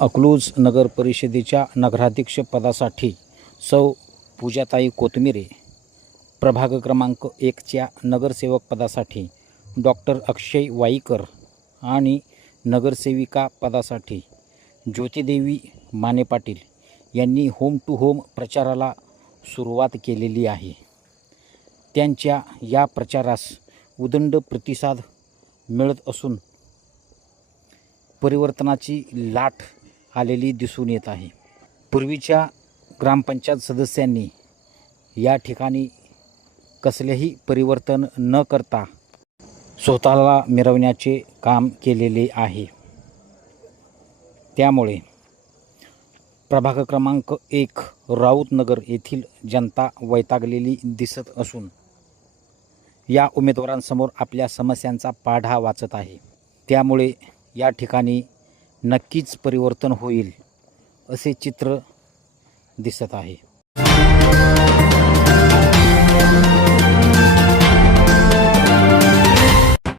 अकलूज नगर परिषदेच्या नगराध्यक्ष सौ पूजाताई कोथमिरे प्रभाग क्रमांक एकच्या नगरसेवक पदासाठी डॉक्टर अक्षय वाईकर आणि नगरसेविका पदासाठी ज्योतिदेवी माने पाटील यांनी होम टू होम प्रचाराला सुरुवात केलेली आहे. त्यांच्या या प्रचारास उदंड प्रतिसाद मिळत असून परिवर्तनाची लाट आलेली दिसून येत आहे. पूर्वीच्या ग्रामपंचायत सदस्यांनी या ठिकाणी कसलेही परिवर्तन न करता स्वतःला मिरवण्याचे काम केलेले आहे. त्यामुळे प्रभाग क्रमांक एक राऊतनगर येथील जनता वैतागलेली दिसत असून या उमेदवारांसमोर आपल्या समस्यांचा पाढा वाचत आहे. त्यामुळे या ठिकाणी नक्कीच परिवर्तन होईल असे चित्र दिसत आहे.